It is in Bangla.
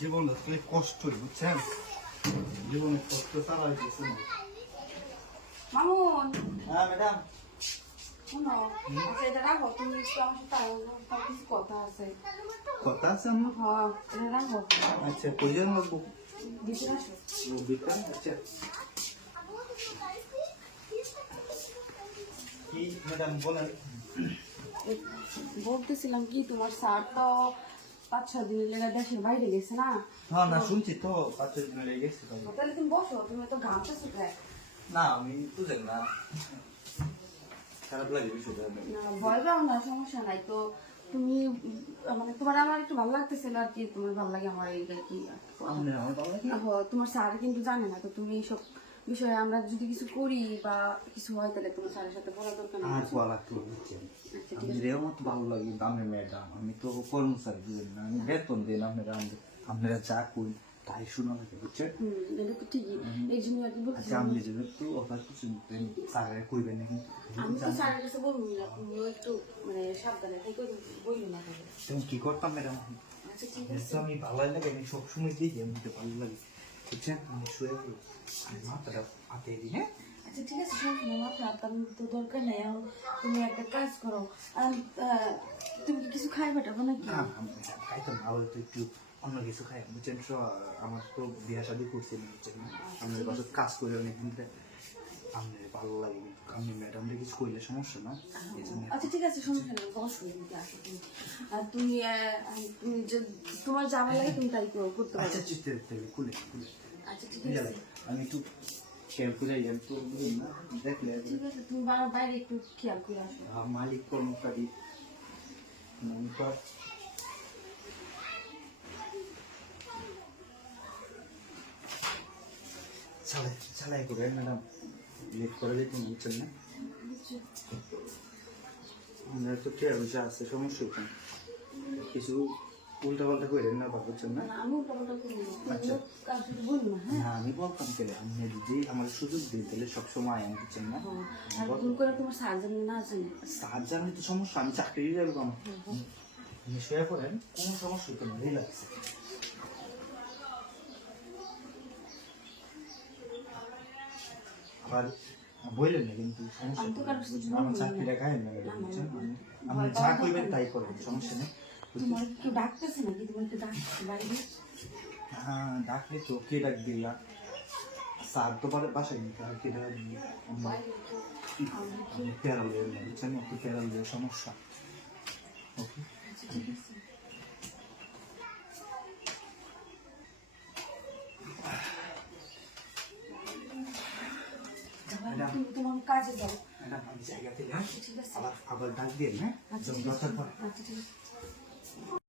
জীবন আসলে কষ্টই, বুঝছেন? জীবনে কষ্ট ছাড়া আর কিছু না। মামুন, হ্যাঁ ম্যাডাম। শোনো, আচ্ছা এটা রাখো, তুমি একটু আমার সাথে কিছু কথা আছে। কথা আছে আমার? হ্যাঁ, এটা রাখো। আচ্ছা, কইজন লাগবো? ভিতরে আসো। ও বিকাল, আচ্ছা। কি ম্যাডাম বলেন? বলতেছিলাম কি, তোমার স্যার তো 5-6 দিনের লেগে দেশের বাইরে গেছে না? হ্যাঁ না, শুনছি তো 5 দিন লেগে গেছে তো। তাহলে তুমি বসো, তুমি তো ঘামতেছো প্রায়। না আমি বুঝেন না, খারাপ লাগে বিষয়টা। না, ভয় পাও না, সমস্যা নাই তো। তুমি মানে তোমার আমার একটু ভালো লাগতেছিল আর কি, তোমার ভালো লাগে আমার এই আর কি। আপনার আমার ভালো লাগে? তোমার স্যার কিন্তু জানে না তো, তুমি এইসব বিষয়ে আমরা যদি কিছু করি বা কিছু হয় তাহলে তোমার স্যারের সাথে বলা দরকার না। আর বলা তো বুঝছেন, আচ্ছা, ঠিক আমি আছে। রেও মতো ভালো লাগে, আমি ম্যাডাম, আমি তো কর্মচারী, বুঝেন না, আমি বেতন দিন আপনারা, আপনারা যা করি তাই শোনা লাগে, বুঝছেন? এটা তো ঠিকই, এই জন্য আর কি বলছি। আচ্ছা, আপনি যদি একটু অফার কিছু দিতেন, স্যারেরা কইবেন না কিন্তু। আমি তো স্যারের কাছে বলবো না, তুমিও একটু মানে সাবধানে থাকো, বইলো না তাহলে। তখন কি করতাম ম্যাডাম? আচ্ছা ঠিক আছে। আমি ভালো লাগে, আমি সবসময় দিই যে আমাকে ভালো লাগে, বুঝছেন? আমি শুয়ে পড়ি, আমি মাথাটা হাতে দিই, হ্যাঁ? আচ্ছা ঠিক আছে, সমস্যা নেই, মাত্র আপনার তো দরকার নেই। এখন তুমি একটা কাজ করো, তুমি কি কিছু খাই বেটাবো নাকি? না আমি খাইতাম না, আবার তো একটু অন্য কিছু খাই, বুঝছেন? আমার তো বিয়া শাদি করছি না, বুঝছেন না? আপনার বাসায় কাজ করে অনেকদিন ধরে, আপনার ভালো লাগে কিন্তু আমি ম্যাডামরা কিছু করলে সমস্যা না, এই জন্য। আচ্ছা ঠিক আছে, সমস্যা নেই, বসো এদিকে আসো তুমি। আর তুমি তুমি তোমার যা ভালো লাগে তুমি তাই করতে পারো। আচ্ছা চিত্তে খুলে খুলে আচ্ছা ঠিক বুঝা আছে, লাগে, আমি একটু খেয়াল করে যাই তো, বুঝুন না, দেখলে ঠিক আছে, তুমি বাইরে একটু খেয়াল করে আসো। মালিক কর্মচারী আমি তো চালাই করে ম্যাডাম লেট করে দিতে বুঝছেন না, আপনার তো কে পয়সা আছে, সমস্যা কেন? কিছু উল্টা পাল্টা করে না, বুঝছেন না? না, আমি উল্টাপাল্টা করি না, আচ্ছা। তুমিও কার সাথে বলবো না, হ্যাঁ? না আমি বলতাম কেন, আপনি যদি আমার সুযোগ দিন তাহলে সবসময় আমি, বুঝছেন না? আর ভুল করে তোমার স্যার যেন না জানে। স্যার জানলে তো সমস্যা, আমি চাকরি যাবো আমার। আপনি শুয়ে পড়েন, কোনো সমস্যা হতো না, রিল্যাক্স। আবার বললেন না কিন্তু সমস্যা আমি তো নেই, কারোর সাথে বুঝছেন? বলবো আমার না। চাকরিটা গায়ে না গেলে, বুঝছেন? আপনি ভয় যা পাওয়ার করবেন দরকার তাই নেই। করবেন, সমস্যা নেই, বুঝছেন? তোমার কেউ ডাকতেছে নাকি? তোমার কেউ ডাকতেছে বাইরে? হ্যাঁ ডাকলে তো, কে ডাক দিলা? স্যার তো বাসায় নিতে আর কে ডাক দিল? বাইরে কেউ আপনি প্যারাল দেবেন না, বুঝছেন? একটু প্যারাল দিয়ে সমস্যা, ওকে? আচ্ছা ঠিক আছে। ম্যাডাম তুমি তোমার কাজে যাও। ম্যাডাম আমি জায়গা থেকে, হ্যাঁ? ঠিক আছে। আবার আবার ডাক দিয়ে, হ্যাঁ? আচ্ছা যখন ঠিক আছে। দরকার পড়ে। আচ্ছা ঠিক আছে।